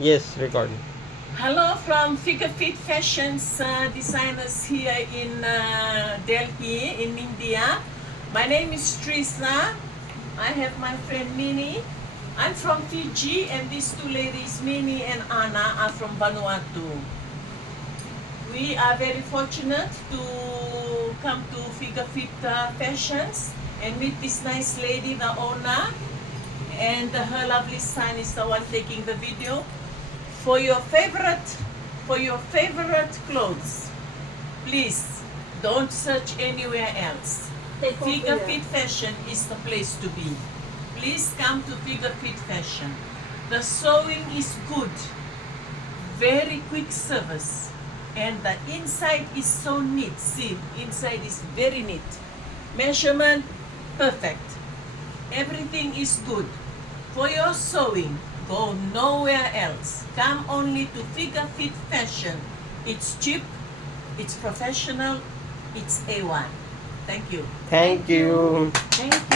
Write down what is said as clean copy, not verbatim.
Yes, record. Hello from Figure Fit Fashions designers here in Delhi in India. My name is Trisa. I have my friend Mini. I'm from Fiji and these two ladies, Mini and Anna, are from Vanuatu. We are very fortunate to come to Figure Fit Fashions and meet this nice lady, the owner, and her lovely son is the one taking the video. For your favorite clothes, please don't search anywhere else. Figure Fit Fashion is the place to be. Please come to Figure Fit Fashion. The sewing is good, very quick service, and the inside is so neat. See, inside is very neat. Measurement perfect. Everything is good. For your sewing, go nowhere else. Come only to Figure Fit Fashion. It's cheap, it's professional, it's A1. Thank you. Thank you. Thank